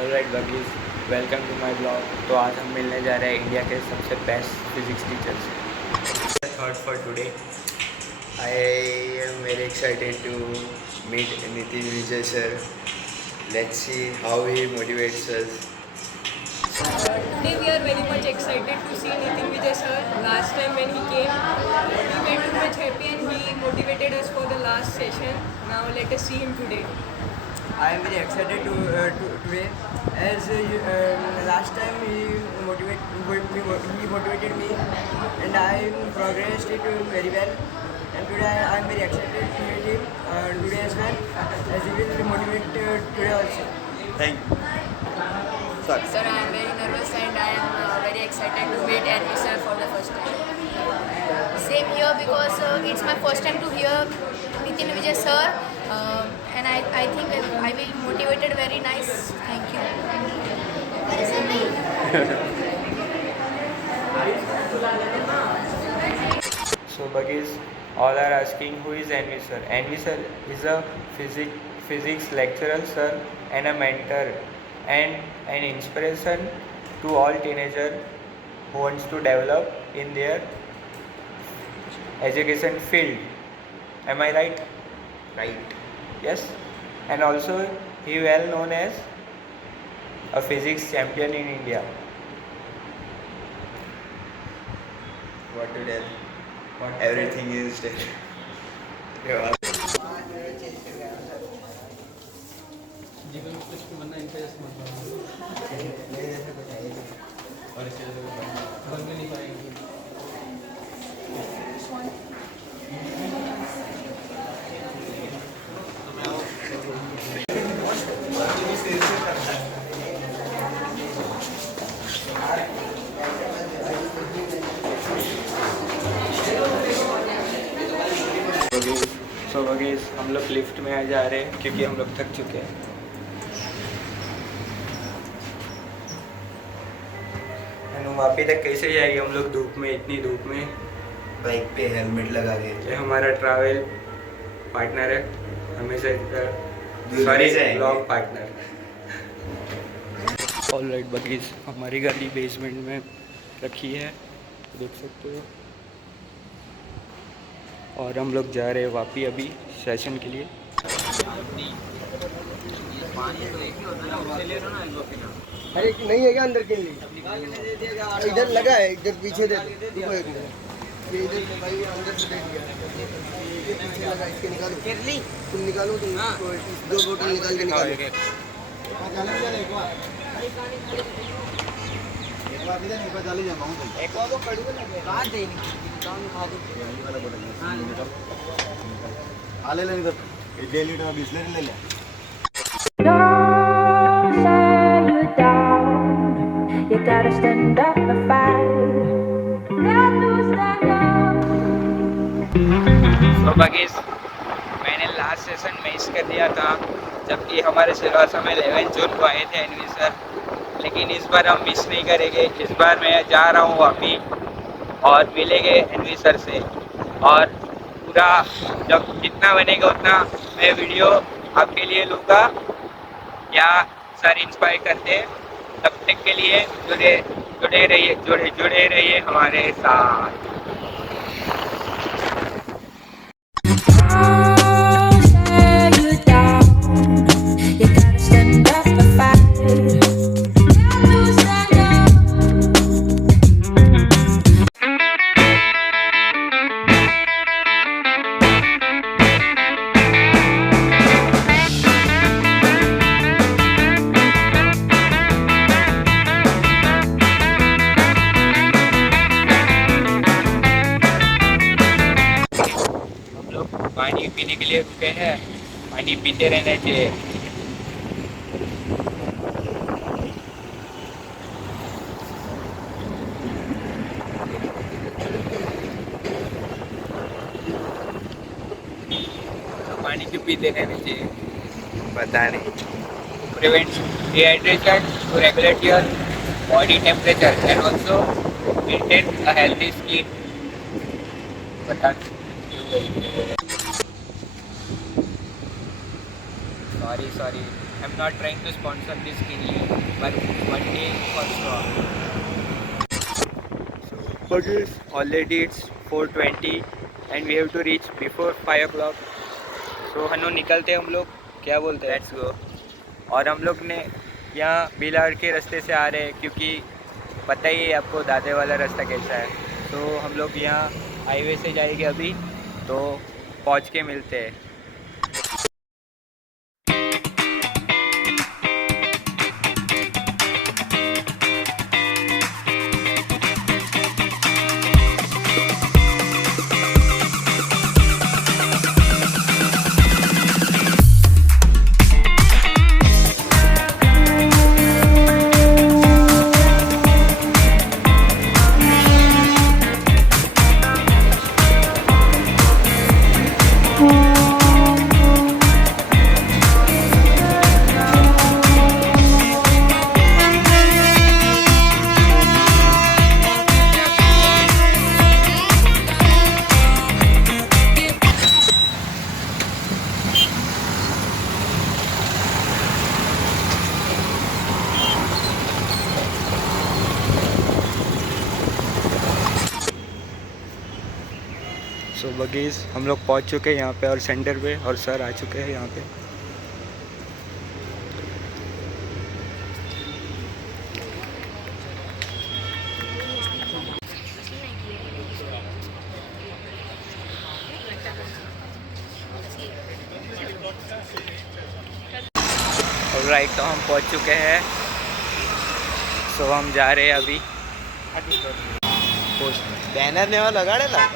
Alright buggies, welcome to my blog. तो आज हम मिलने जा रहे हैं इंडिया के सबसे बेस्ट फिजिक्स टीचर से। Third for today. I am very excited to meet Nitin Vijay sir. Let's see how he motivates us. Today we are very much excited to see Nitin Vijay sir. Last time when he came, we were too much happy and he motivated us for the last session. Now let us see him today. I am very excited to today as last time he motivated me and I progressed it very well, and today I am very excited to meet him today as well as he will motivate today also. Thank you. Sir, I am very nervous and I am very excited to meet Anvi sir for the first time. Same here because it's my first time to hear Nitin Vijay sir, and I think I will motivated very nice. Thank you. So buggies, all are asking who is Envy sir. Envy sir is a physics lecturer sir and a mentor and an inspiration to all teenagers who wants to develop in their education field. Am I right? Right. Yes. And also he well known as a physics champion in India. What to tell? Everything is there. Yeah. जीवन में कुछ बनना interest मत और इससे बन भी नहीं पाएंगे। सो बगीज हम लोग लिफ्ट में आ जा रहे हैं क्योंकि हम लोग थक चुके हैं। वापी तक कैसे जाएंगे हम लोग धूप में, इतनी धूप में। बाइक पे हेलमेट लगा के। ये हमारा ट्रैवल पार्टनर है हमेशा, sorry blog partner. Alright buggies, हमारी गाड़ी बेसमेंट में रखी है, देख सकते हो। और हम लोग जा रहे हैं वापी अभी सेशन के लिए। अरे नहीं है क्या अंदर के लिए? इधर लगा है, इधर पीछे दे देखो एक मिनट। ये इधर भाई अंदर से दे दिया, ये पीछे लगा, इसके निकालो। तुम निकालो, तुम दो बोतल निकाल के निकालो। एक बार तो कड़ी में लगे काट दे, काम खा दो। हां ले ले इधर, 1.5 लीटर बिस्लरी ले ले। You gotta stand up and fight. Got to stand up. तो बगीज, मैंने लास्ट सेशन मिस कर दिया था जबकि हमारे सिलवासा में 11 जून को आए थे एनवी सर, लेकिन इस बार हम मिस नहीं करेंगे। इस बार मैं जा रहा हूँ वापी और मिलेंगे एनवी सर से, और पूरा जब जितना बनेगा उतना मैं वीडियो आपके लिए लूँगा। क्या सर इंस्पायर करते हैं, तब तक के लिए जुड़े रहिए हमारे साथ। पानी पीने के लिए रुके हैं, पानी पीते रहना चाहिए। तो पानी क्यों पीते रहना चाहिए? पता नहीं। Prevents dehydration, to regulate your body temperature and also maintain a healthy skin. बता sorry I am not trying to sponsor this किनली, but one day for sure. Buggies, already it's 4:20 and we have to reach before 5 o'clock. So हनु निकलते हम लोग, क्या बोलते हैं? Let's go. और हम लोग ने यहाँ बिलाड़ के रास्ते से आ रहे हैं क्योंकि पता ही है आपको दादे वाला रास्ता कैसा है. तो हम लोग यहाँ हाईवे से जाएंगे अभी, तो पहुँच के मिलते हैं. सो बगीज हम लोग पहुंच चुके हैं यहाँ पे और सेंटर पे, और सर आ चुके हैं यहाँ पे. ऑलराइट, तो हम पहुंच चुके हैं. सो हम जा रहे हैं अभी. बैनर ने वहाँ लगाड़े ला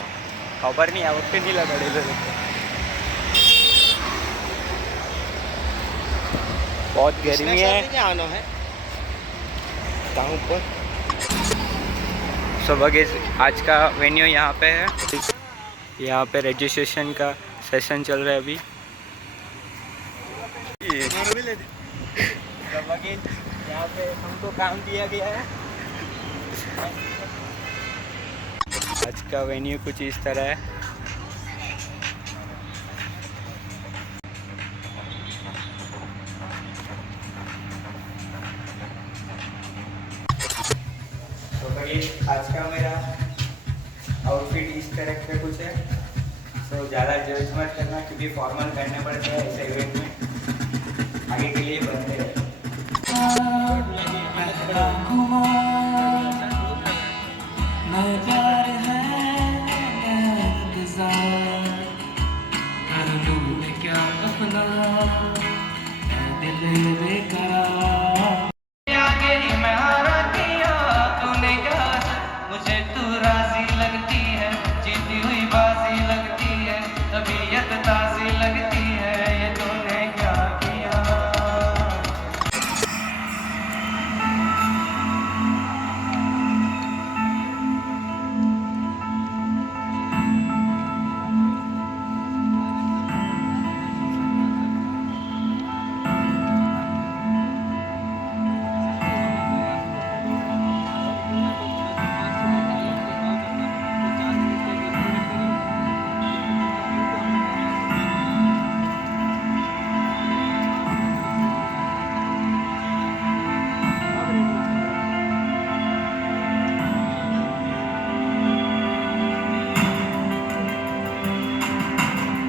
खबर नहीं, आउट पे नहीं लगा रहे. बहुत गर्मी है. आना है ऊपर. सो बगैस आज का वेन्यू यहाँ पे है. यहाँ पे रजिस्ट्रेशन का सेशन चल रहा है अभी. तो बगैस यहाँ पे हमको काम दिया गया है. आज का वेन्यू कुछ इस तरह है. तो भाई आज का मेरा आउटफिट इस तरह का कुछ है. तो ज़्यादा जज मत करना क्योंकि फॉर्मल पहनने पड़ते हैं ऐसे इवेंट में. आगे के लिए बनते हैं.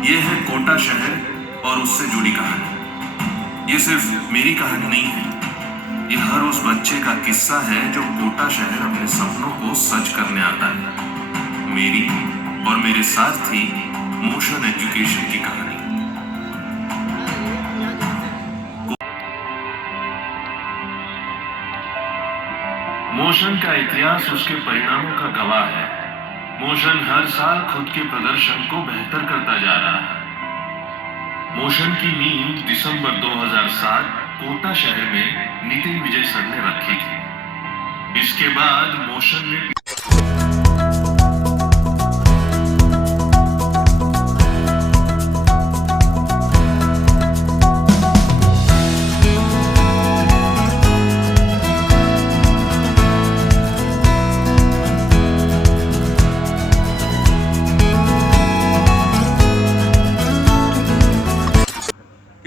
ये है कोटा शहर और उससे जुड़ी कहानी. ये सिर्फ मेरी कहानी नहीं है, ये हर उस बच्चे का किस्सा है जो कोटा शहर अपने सपनों को सच करने आता है. मेरी और मेरे साथी मोशन एजुकेशन की कहानी. मोशन का इतिहास उसके परिणामों का गवाह है. मोशन हर साल खुद के प्रदर्शन को बेहतर करता जा रहा है. मोशन की नींव दिसंबर 2007 कोटा शहर में नितिन विजय सर ने रखी थी. इसके बाद मोशन ने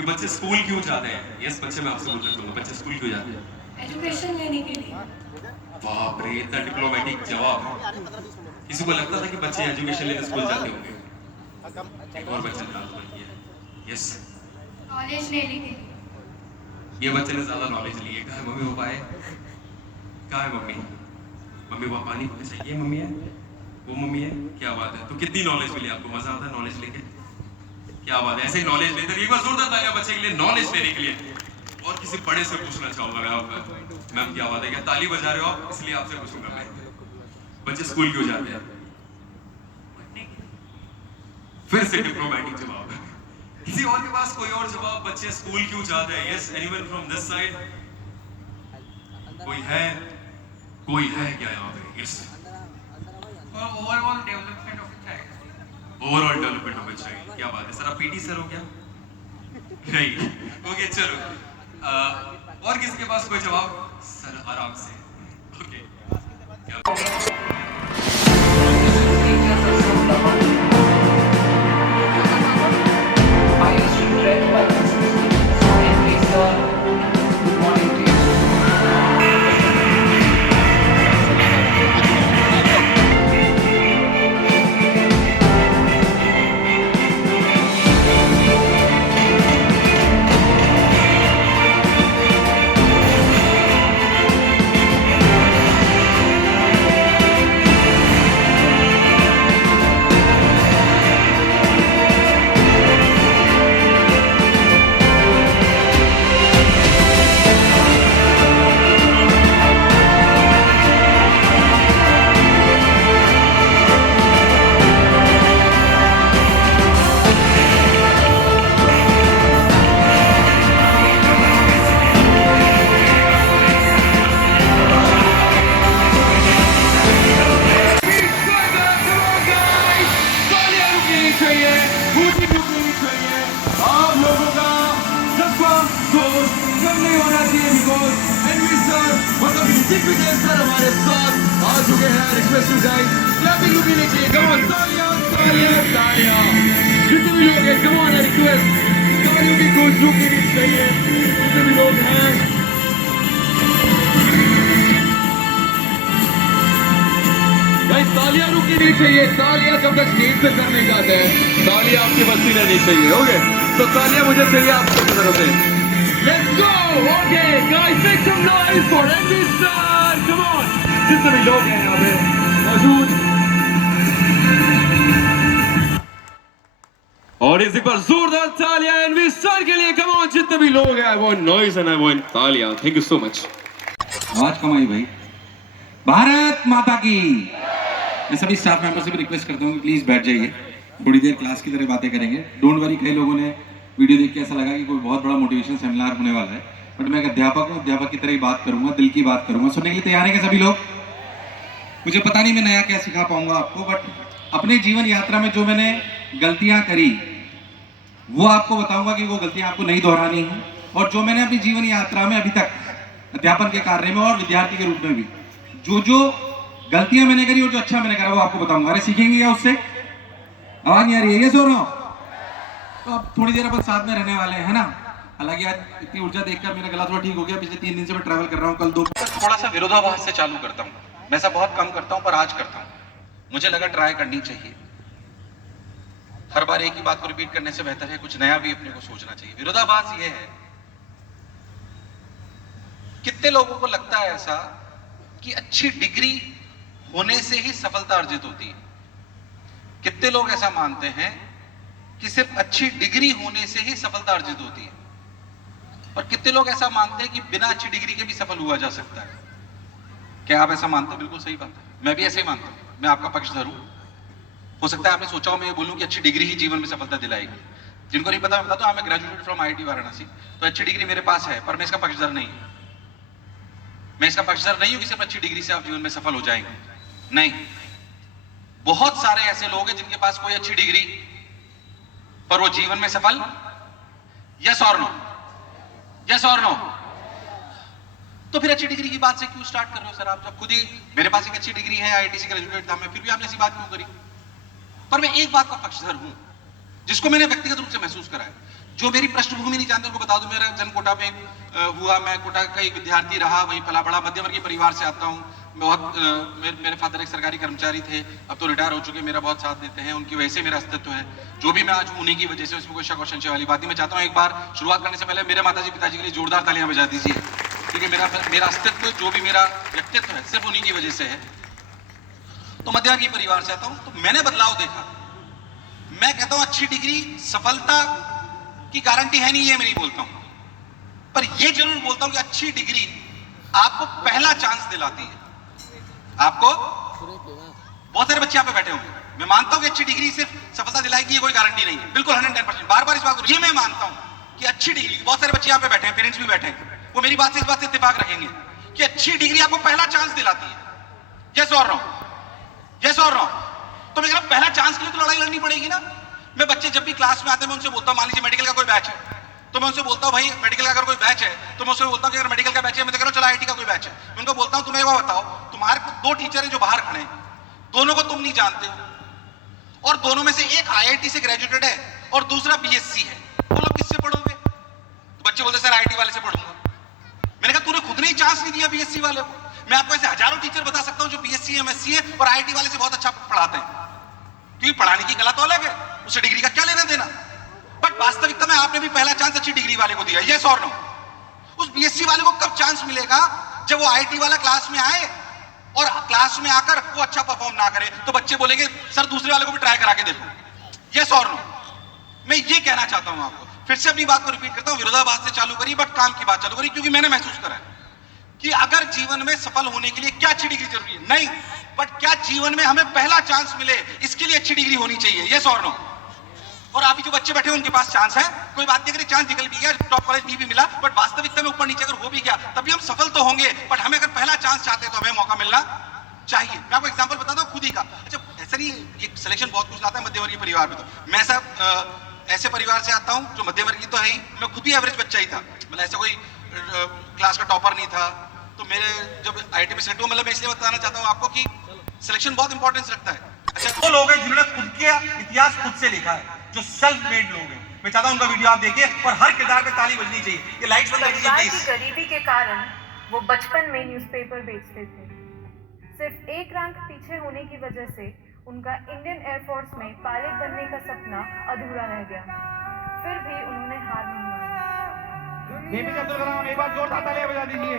बच्चे स्कूल क्यों जाते हैं, यस बच्चे एजुकेशन लेने के लिए। बाप रे, इतना डिप्लोमेटिक जवाब। किसी को लगता था कि बच्चे एजुकेशन लेने स्कूल जाते होंगे? एक और बच्चे ने हाथ ऊपर किया। यस, नॉलेज लेने के लिए। ये बच्चे ने ज्यादा नॉलेज ली है। कहाँ है मम्मी पापा है? कहाँ है मम्मी? मम्मी पापा नहीं होने चाहिए। मम्मी है, वो मम्मी है। क्या बात है। तो कितनी नॉलेज मिली आपको? मजा आता है नॉलेज लेके? क्या बात है, ऐसे ही नॉलेज लेते। एक बार जोरदार तालियां बच्चे के लिए नॉलेज लेने के लिए। और किसी बड़े से पूछना चाहूंगा मैं आपका, मैम क्या बात है, क्या ताली बजा रहे हो आप? इसलिए आपसे पूछूंगा मैं, बच्चे स्कूल क्यों जाते हैं? फिर से डिप्लोमेटिक जवाब। किसी और के पास कोई और जवाब? बच्चे स्कूल क्यों जाते हैं? Yes, anyone from this side? कोई है? कोई है क्या यहाँ पे? Yes, overall development of child. Overall development of a child. क्या बात है सर, आप पीटी सर हो क्या? नहीं, ओके चलो। और किसके पास कोई जवाब? सर आराम से। ओके, हमारे साथ आ चुके हैं। रिक्वेस्ट टू गाइस, क्लैपिंग रुकनी चाहिए। कम ऑन, तालियां तालियां तालियां। जितने भी लोग हैं, कम ऑन, रिक्वेस्ट, तालियों की गूंज रुकनी चाहिए। जितने भी लोग हैं, गाइस तालियां रुकनी नहीं चाहिए। तालियां जब तक स्टेज पे करने जाते हैं, तालियां आपकी बस्ती रहनी चाहिए। ओके, तो तालियां मुझे चाहिए आप सबकी तरफ से। Let's go! Okay, guys, make some noise for NV Star! Come on! जितने भी लोग हैं यहाँ पे मौजूद, और इस एक बार जोरदार तालियां NV Star के लिए। Come on, जितने भी लोग हैं, I want noise and I want तालियां। Thank you so much. आवाज कमाई भाई। भारत माता की। मैं सभी स्टाफ मेंबर से भी रिक्वेस्ट करता हूँ कि प्लीज बैठ जाइए, थोड़ी देर क्लास की तरह बातें करेंगे। डोंट वरी, कई लोगों ने वीडियो देख के ऐसा लगा कि कोई बहुत बड़ा मोटिवेशन सेमिनार होने वाला है, बट मैं एक अध्यापक हूँ, अध्यापक की तरह ही बात करूंगा, दिल की बात करूंगा। सुनने के लिए तैयार हैं क्या सभी लोग? मुझे पता नहीं मैं नया क्या सिखा पाऊंगा आपको, बट अपने जीवन यात्रा में जो मैंने गलतियां करी वो आपको बताऊंगा कि वो गलतियां आपको नहीं दोहरानी है। और जो मैंने अपनी जीवन यात्रा में अभी तक अध्यापन के कार्य में और विद्यार्थी के रूप में भी जो जो गलतियां मैंने करी और जो अच्छा मैंने करा वो आपको बताऊंगा। अरे सीखेंगे क्या उससे? आवाज नहीं आ रही है? ये सो रहा हूं तो आप थोड़ी देर अपन साथ में रहने वाले हैं ना। हालांकि आज इतनी ऊर्जा देखकर मेरा गला थोड़ा ठीक हो गया। पिछले 3 दिन से मैं ट्रैवल कर रहा हूँ। कल 2 थोड़ा सा विरोधाभास से चालू करता हूँ। मैं ऐसा बहुत कम करता हूँ पर आज करता हूँ। मुझे लगा ट्राई करनी चाहिए। हर बार एक ही बात को रिपीट करने से बेहतर है कुछ नया भी अपने को सोचना चाहिए। विरोधाभास ये है, कितने लोगों को लगता है ऐसा कि अच्छी डिग्री होने से ही सफलता अर्जित होती है? कितने लोग ऐसा मानते हैं कि सिर्फ अच्छी डिग्री होने से ही सफलता अर्जित होती है? और कितने लोग ऐसा मानते हैं कि बिना अच्छी डिग्री के भी सफल हुआ जा सकता है? क्या आप ऐसा मानते हैं? बिल्कुल सही बात है, मैं भी ऐसे ही मानता हूं। मैं आपका पक्षधर हूं। हो सकता है आपने सोचा हो मैं ये बोलूं कि अच्छी डिग्री ही जीवन में सफलता दिलाएगी। जिनको नहीं पता मैं बताता हूं, मैं ग्रेजुएटेड फ्रॉम IIT वाराणसी, तो अच्छी डिग्री मेरे पास है, पर मैं इसका पक्षधर नहीं हूं। मैं इसका पक्षधर नहीं हूं कि सिर्फ अच्छी डिग्री से आप जीवन में सफल हो जाएंगे। नहीं, बहुत सारे ऐसे लोग हैं जिनके पास कोई अच्छी डिग्री पर वो जीवन में सफल। यस और नो? यस और नो? तो फिर अच्छी डिग्री की बात से क्यों स्टार्ट कर रहे हो सर आप? जब खुद ही मेरे पास एक अच्छी डिग्री है, IIT से ग्रेजुएट था मैं, फिर भी आपने ऐसी बात क्यों करी? पर मैं एक बात का पक्षधर हूं जिसको मैंने व्यक्तिगत रूप से महसूस करा है। जो मेरी पृष्ठभूमि नहीं जानते उनको बता दूं, मेरा जन्म कोटा में हुआ, मैं कोटा का एक विद्यार्थी रहा, वहीं पला बड़ा, मध्यवर्गीय परिवार से आता हूँ। बहुत मेरे फादर एक सरकारी कर्मचारी थे, अब तो रिटायर हो चुके, मेरा बहुत साथ देते हैं, उनकी वजह से मेरा अस्तित्व है। जो भी मैं आज उन्हीं की वजह से, उसमें कोई शक और संशय वाली बात नहीं। मैं चाहता हूँ एक बार शुरुआत करने से पहले मेरे माताजी पिताजी के लिए जोरदार तालियां बजा दीजिए, क्योंकि मेरा अस्तित्व, जो भी मेरा व्यक्तित्व है, सिर्फ उन्हीं की वजह से है। तो मध्यवर्गीय परिवार से आता हूँ, तो मैंने बदलाव देखा। मैं कहता हूँ अच्छी डिग्री सफलता की गारंटी है नहीं, ये मैं नहीं बोलता हूँ, पर ये जरूर बोलता हूँ कि अच्छी डिग्री आपको पहला चांस दिलाती है। आपको बहुत सारे बच्चे यहाँ पे बैठे होंगे, मैं मानता हूँ कि अच्छी डिग्री सिर्फ सफलता दिलाएगी, ये कोई गारंटी नहीं है, बिल्कुल 110%। बार बार इस बात को, ये मैं मानता हूँ कि अच्छी डिग्री, बहुत सारे बच्चे यहाँ पे बैठे हैं, पेरेंट्स भी बैठे हैं, वो मेरी बात से इस बात से इत्तेफाक रखेंगे कि अच्छी डिग्री आपको पहला चांस दिलाती है। यस और नो? यस और नो? तो मैं कह रहा पहला चांस के लिए तो लड़ाई लड़नी पड़ेगी ना। मैं बच्चे जब भी क्लास में आते हैं, मैं उनसे बोलता हूँ, मान लीजिए मेडिकल का कोई बैच है, तो मैं उनसे बोलता हूँ भाई मेडिकल का अगर कोई बैच है, तो मैं उससे बोलता हूँ कि अगर मेडिकल का बैच है, मैं तो कह रहा हूँ चलो आईटी का कोई बैच है, मैं उनको बोलता हूँ तुम्हें वो बताओ, तुम्हारे दो टीचर हैं जो बाहर खड़े हैं, दोनों को तुम नहीं जानते हो, और दोनों में से एक आईआईटी से ग्रेजुएटेड है और दूसरा बीएससी है, बोलो किससे पढ़ोगे? तो बच्चे बोलते सर आईटी वाले से पढ़ूंगा। मैंने कहा तूने खुद ने ही चांस नहीं दिया बीएससी वाले को। मैं आपको ऐसे हजारों टीचर बता सकता हूं जो बीएससी एमएससी है और आईटी वाले से बहुत अच्छा पढ़ाते हैं, क्योंकि पढ़ाने की कला तो अलग है, उसे डिग्री का क्या लेना देना। बट वास्तविकता में आपने भी पहला चांस अच्छी डिग्री वाले को दिया, यस और नो? उस बीएससी वाले को कब चांस मिलेगा? जब वो आईटी वाला क्लास में आए और क्लास में आकर वो अच्छा परफॉर्म ना करे, तो बच्चे बोलेंगे सर दूसरे वाले को भी ट्राई करा के देखो, यस और नो? मैं ये कहना चाहता हूं आपको, फिर से अपनी बात को रिपीट करता हूं, विरोधाभास से चालू करिए बट काम की बात चालू करिए, क्योंकि मैंने महसूस करा है कि अगर जीवन में सफल होने के लिए क्या अच्छी डिग्री जरूरी है? नहीं, बट क्या जीवन में हमें पहला चांस मिले, इसके लिए अच्छी डिग्री होनी चाहिए, यस और नो? और अभी जो बच्चे बैठे हैं उनके पास चांस है, कोई बात नहीं, अगर चांस निकल भी गया, टॉप कॉलेज नहीं भी मिला, बट वास्तविकता में ऊपर नीचे अगर हो भी गया, तभी हम सफल तो होंगे। बट हमें अगर पहला चांस चाहते हैं तो हमें मौका मिलना चाहिए। मैं आपको एग्जांपल बताता हूं खुद ही का। अच्छा, ऐसा नहीं, ये सिलेक्शन बहुत कुछ लाता है मध्यवर्गीय परिवार में। तो मैं ऐसे परिवार से आता हूं जो मध्यवर्गीय तो है ही, मैं खुद भी एवरेज बच्चा ही था, मतलब ऐसा कोई क्लास का टॉपर नहीं था। तो मेरे जब आईटी में सेलेक्ट हुआ, मतलब मैं इसलिए बताना चाहता हूँ आपको कि सिलेक्शन बहुत इंपॉर्टेंस रखता है। अच्छा, वो लोग हैं जिन्होंने खुद का इतिहास खुद से लिखा है, जो सेल्फ मेड लोग हैं, मैं चाहता हूं उनका वीडियो आप देखिए और हर किरदार पे ताली बजनी चाहिए। ये लाइट्स बंद कीजिए प्लीज। गरीबी के कारण वो बचपन में न्यूज़पेपर बेचते थे। सिर्फ एक रैंक पीछे होने की वजह से उनका इंडियन एयरफोर्स में पायलट बनने का सपना अधूरा रह गया। फिर भी उन्होंने हार नहीं मानी। एपीजे अब्दुल कलाम, एक बार जोरदार तालियां बजा दीजिए।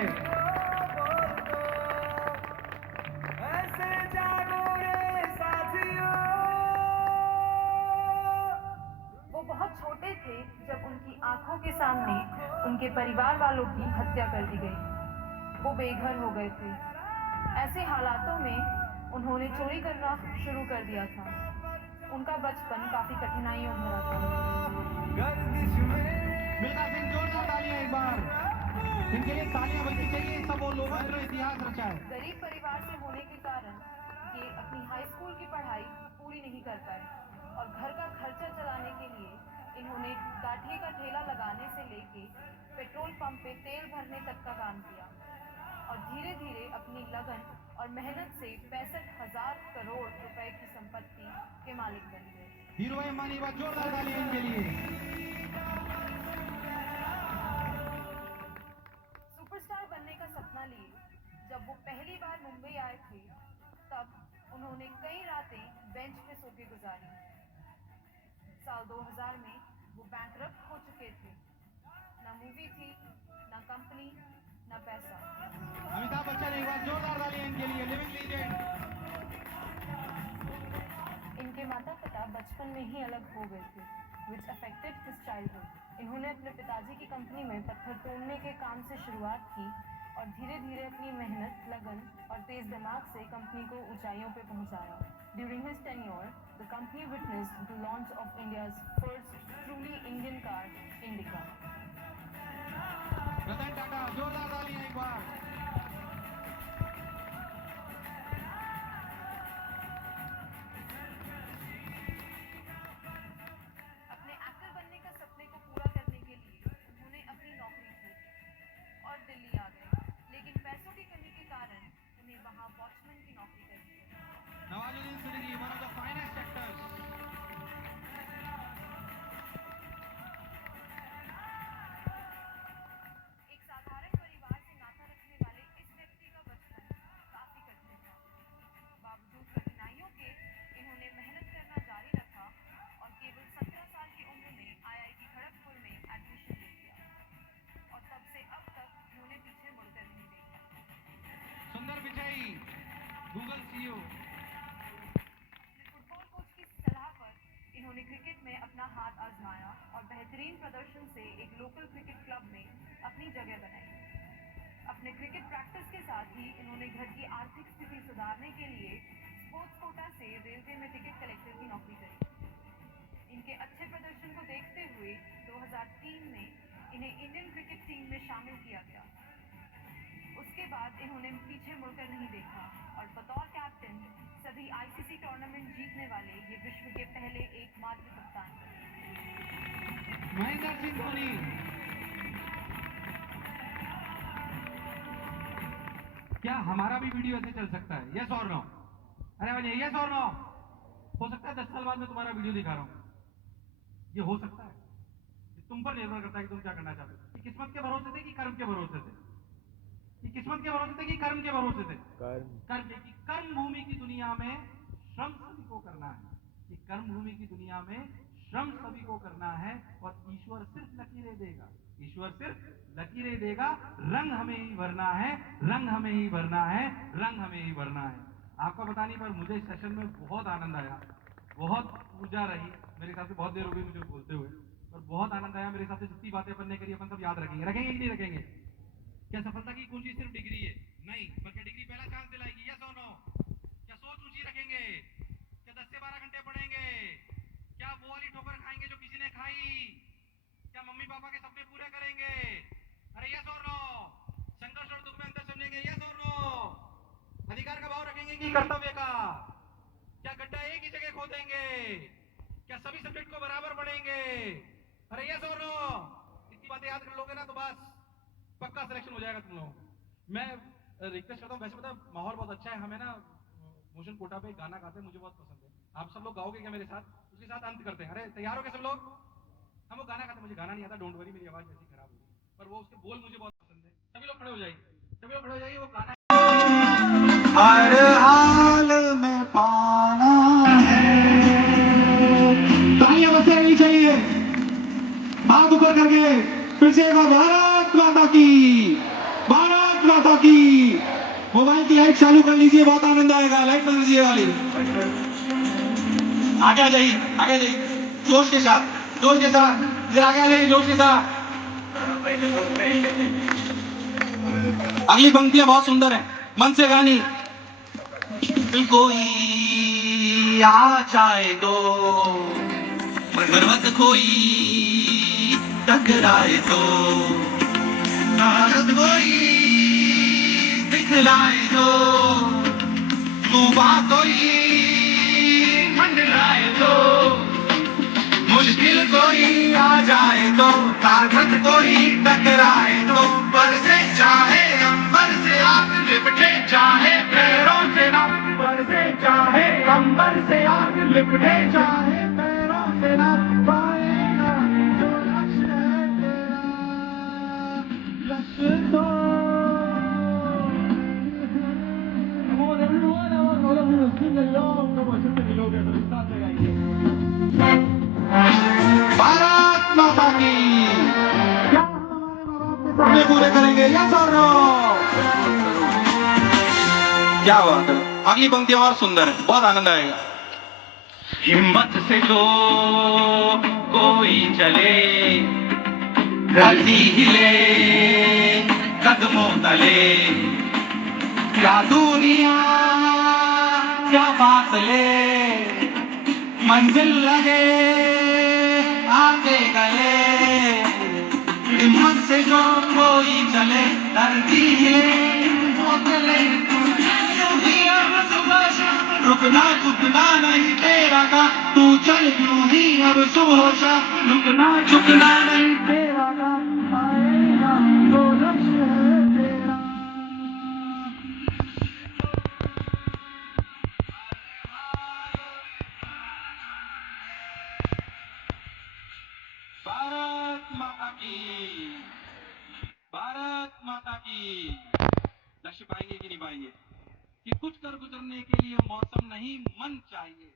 वो बहुत छोटे थे जब उनकी आंखों के सामने उनके परिवार वालों की हत्या कर दी गई। वो बेघर हो गए थे। ऐसे हालातों में उन्होंने चोरी करना शुरू कर दिया था। उनका बचपन काफी कठिनाइयों भरा था। मिल्खा सिंह, जोरदार तालियां एक बार इनके लिए तालियां बजनी चाहिए। सब वो लोग जो इतिहास रचा है। गरीब परिवार से होने के कारण ये अपनी हाई स्कूल की पढ़ाई पूरी नहीं कर पाए और घर का खर्चा चलाने के लिए इन्होंने गाठिए का ठेला लगाने से लेके पेट्रोल पंप पे तेल भरने तक का काम किया और धीरे धीरे अपनी लगन और मेहनत से 65,000 करोड़ रुपए की संपत्ति के मालिक बन गए। धीरूभाई अंबानी, बात जोरदार तालियां इनके लिए। सुपरस्टार बनने का सपना लिए जब वो पहली बार मुंबई आए थे, तब उन्होंने कई रातें बेंच पे सो के गुजारी। साल 2000 में वो बैंकरप्ट हो चुके थे। ना मूवी थी, ना कंपनी, ना पैसा। अमिताभ बच्चन, एक बार जोरदार तालियां इनके लिए, लिविंग लीजेंड। इनके माता पिता बचपन में ही अलग हो गए थे, which affected his childhood. इन्होंने अपने पिताजी की कंपनी में पत्थर तोड़ने के काम से शुरुआत की और धीरे धीरे अपनी मेहनत, लगन और तेज दिमाग से कंपनी को ऊंचाइयों पे पहुंचाया। During his tenure, the company witnessed the launch of India's first truly Indian car, Indica. Ratan Tata, जोरदार तालियां एक बार। अपने एक्टर बनने का सपने को पूरा करने के लिए उन्होंने अपनी नौकरी छोड़ी और दिल्ली आ गए, लेकिन पैसों की कमी के कारण उन्हें वहां वॉचमैन की नौकरी करनी पड़ी। Nawazuddin Siddiqui, one of the finest actors. You. Football coach की सलाह पर इन्होंने क्रिकेट में अपना हाथ आजमाया और बेहतरीन प्रदर्शन से एक लोकल क्रिकेट क्लब में अपनी जगह बनाई। अपने क्रिकेट प्रैक्टिस के साथ ही इन्होंने घर की आर्थिक स्थिति सुधारने के लिए स्पोर्ट्स कोटा से रेलवे में टिकट कलेक्टर की नौकरी करी। इनके अच्छे प्रदर्शन को देखते हुए 2003 में इन्हें इंडियन क्रिकेट टीम में शामिल किया गया। उसके बाद इन्होंने पीछे मुड़कर नहीं देखा और बतौर कैप्टन सभी आईसीसी टूर्नामेंट जीतने वाले ये विश्व के पहले एकमात्र कप्तान बने। महेंद्र सिंह धोनी। क्या हमारा भी वीडियो ऐसे चल सकता है? यस और नो? अरे भाई यस और नो? हो सकता है 10 साल बाद में तुम्हारा वीडियो दिखा रहा हूँ, ये हो सकता है। तुम पर निर्भर करता है कि तुम क्या करना चाहते हो। कि किस्मत के भरोसे थे कि कर्म के भरोसे थे? कि किस्मत के भरोसे थे कि कर्म के भरोसे थे? कर्म की कर्म भूमि की दुनिया में श्रम सभी को करना है। कि कर्म भूमि की दुनिया में श्रम सभी को करना है और ईश्वर सिर्फ लकीरें देगा। ईश्वर सिर्फ लकीरें देगा। रंग हमें ही भरना है, रंग हमें ही भरना है, रंग हमें ही भरना है। आपको बताने पर मुझे इस सेशन में बहुत आनंद आया, बहुत ऊर्जा रही। मेरे हिसाब से बहुत देर हो गई मुझे बोलते हुए, और बहुत आनंद आया। मेरे हिसाब से जितनी बातें अपन ने करी अपन सब याद रखेंगे। रखेंगे कि नहीं रखेंगे? क्या सफलता की कुंजी सिर्फ डिग्री है? नहीं, बल्कि डिग्री पहला चांस दिलाएगी। यस और नो? क्या सोच ऊंची रखेंगे? क्या 10 से 12 घंटे पढ़ेंगे? क्या वो वाली ठोकर खाएंगे जो किसी ने खाई? क्या मम्मी पापा के सपने पूरे करेंगे? अरे यस और नो? संघर्ष और दुख में अंतर समझेंगे? यस और नो? अधिकार का भाव रखेंगे कि कर्तव्य का? क्या गड्ढा एक ही जगह खोदेंगे? क्या सभी सब्जेक्ट को बराबर पढ़ेंगे? अरे यस और नो? इतनी बातें याद कर लोगे ना तो बस पक्का सिलेक्शन हो जाएगा तुम लोगों। मैं रिक्वेस्ट करता हूँ, वैसे पता माहौल बहुत अच्छा है। हमें ना मोशन कोटा पे गाना गाते हैं, मुझे बहुत पसंद है। आप सब लोग गाओगे क्या मेरे साथ? उसके साथ अंत करते हैं। अरे तैयार हो गए सब लोग? हम वो गाना गाते हैं, मुझे गाना नहीं आता, डोंट वरी, मेरी आवाज वैसी खराब होगी, पर वो उसके बोल मुझे बहुत पसंद है। सभी लोग खड़े हो जाइए, सभी लोग खड़े हो जाइए। वो गाना हर हाल में पाना है। तालियां बजनी नहीं चाहिए, हाथ ऊपर करके फिर से एक बार भारत माता की, भारत माता की। मोबाइल की लाइट चालू कर लीजिए, बहुत आनंद आएगा। लाइट बंद कीजिए वाली। आगे आ जाइए, आगे आ जाइए, जोश के साथ, जोश के साथ, जरा आगे आ जाइए, जोश के साथ। अगली पंक्तियां बहुत सुंदर है, मन से गानी। कोई आ जाए तो पर्वत कोई टकराए तो, ताकत कोई दिखलाए तो, तूफान कोई मंडराए तो, मुश्किल कोई आ जाए तो, ताकत कोई टकराए तो, बरसे चाहे अंबर से आग लिपटे चाहे पैरों से ना, बरसे चाहे अंबर से आग लिपटे चाहे पैरों से ना, पाएगा जो लक्ष्य है तेरा, लक्ष्य तो भारत माता की। क्या हमारे माँ बाप के सपने पूरे करेंगे? यस और नो? क्या बात है। अगली पंक्ति और सुंदर है, बहुत आनंद आएगा। हिम्मत से जो कोई चले, धरती हिले कदमों तले, क्या दुनिया क्या फासले, मंजिल लगे आते गए। हिम्मत से जो कोई चले, धरती हिले चले, रुकना झुकना नहीं तेरा का, तू चल यूं ही अब सुबह सा, रुकना झुकना नहीं तेरा का, आएगा जो लक्ष्य है तेरा। भारत माता की, भारत माता की। लक्ष्य पाएंगे कि नहीं पाएंगे? कि कुछ कर गुजरने के लिए मौसम नहीं मन चाहिए,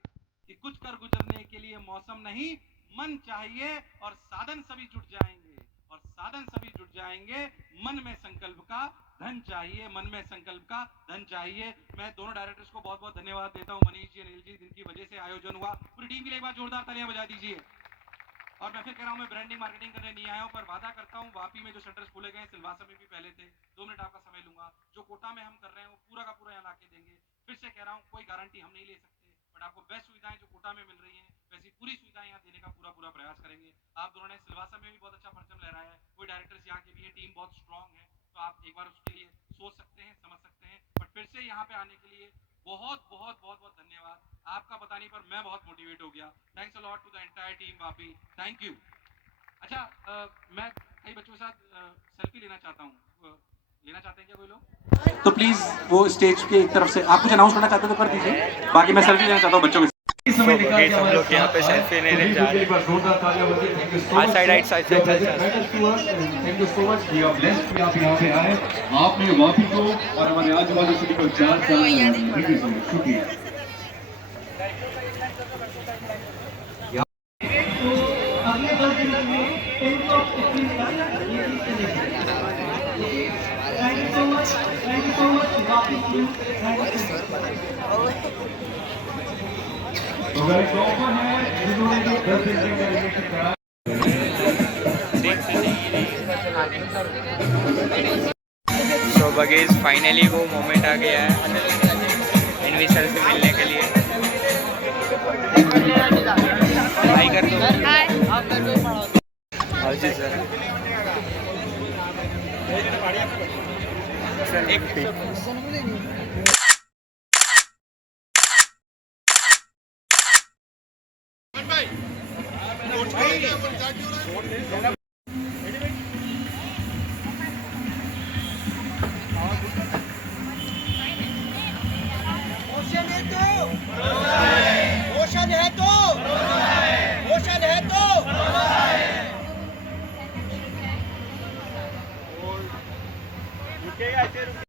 कि कुछ कर गुजरने के लिए मौसम नहीं मन चाहिए, और साधन सभी जुट जाएंगे, और साधन सभी जुट जाएंगे मन में संकल्प का धन चाहिए, मन में संकल्प का धन चाहिए। मैं दोनों डायरेक्टर्स को बहुत बहुत धन्यवाद देता हूँ, मनीष जी, अनिल जी, जिनकी वजह से आयोजन हुआ। पूरी टीम के लिए एक बार जोरदार तालियां बजा दीजिए। और मैं फिर कह रहा हूँ, मैं ब्रांडिंग मार्केटिंग करने नहीं आया हूँ, पर वादा करता हूँ वापी में जो शटर्स खोले गए, सिलवासा में भी पहले थे। 2 मिनट आपका समय लूंगा। जो कोटा में हम कर रहे हैं वो पूरा का पूरा यहाँ लाके देंगे। फिर से कह रहा हूँ, कोई गारंटी हम नहीं ले सकते, बट आपको बेस्ट सुविधाएं जो कोटा में मिल रही हैं वैसी पूरी सुविधाएं यहाँ देने का पूरा प्रयास करेंगे। आप दोनों ने सिलवासा में भी बहुत अच्छा परचम लहराया है। कोई डायरेक्टर्स यहाँ के भी है, टीम बहुत स्ट्रांग है, तो आप एक बार उसके लिए सोच सकते हैं, समझ सकते हैं। बट फिर से यहाँ पे आने के लिए बहुत बहुत बहुत बहुत धन्यवाद। आपका बताने पर मैं बहुत मोटिवेट हो गया। Thanks a lot to the entire team Vapi, thank you. अच्छा, मैं कई बच्चों के साथ सेल्फी लेना चाहता हूँ। लेना चाहते हैं क्या कोई लोग? तो प्लीज वो स्टेज के एक तरफ से आप कुछ अनाउंस करना चाहते हो तो कर दीजिए, बाकी मैं सेल्फी लेना चाहता हूँ बच्चों के साथ। सब लोग यहाँ पे सेल्फी लेने जा रहे हैं। Side thank you so much, we are blessed कि आप यहाँ पे आए। आपने वापी को और हमारे आजू बाजू सिटी को 4 साल थैंक यू सो मच, शुक्रिया। सो बगेज फाइनली वो मोमेंट आ गया है एनवी सर से मिलने के लिए। हाय कर दो। हाय जी सर। एक रुकेगा ऐसे रुकेगा।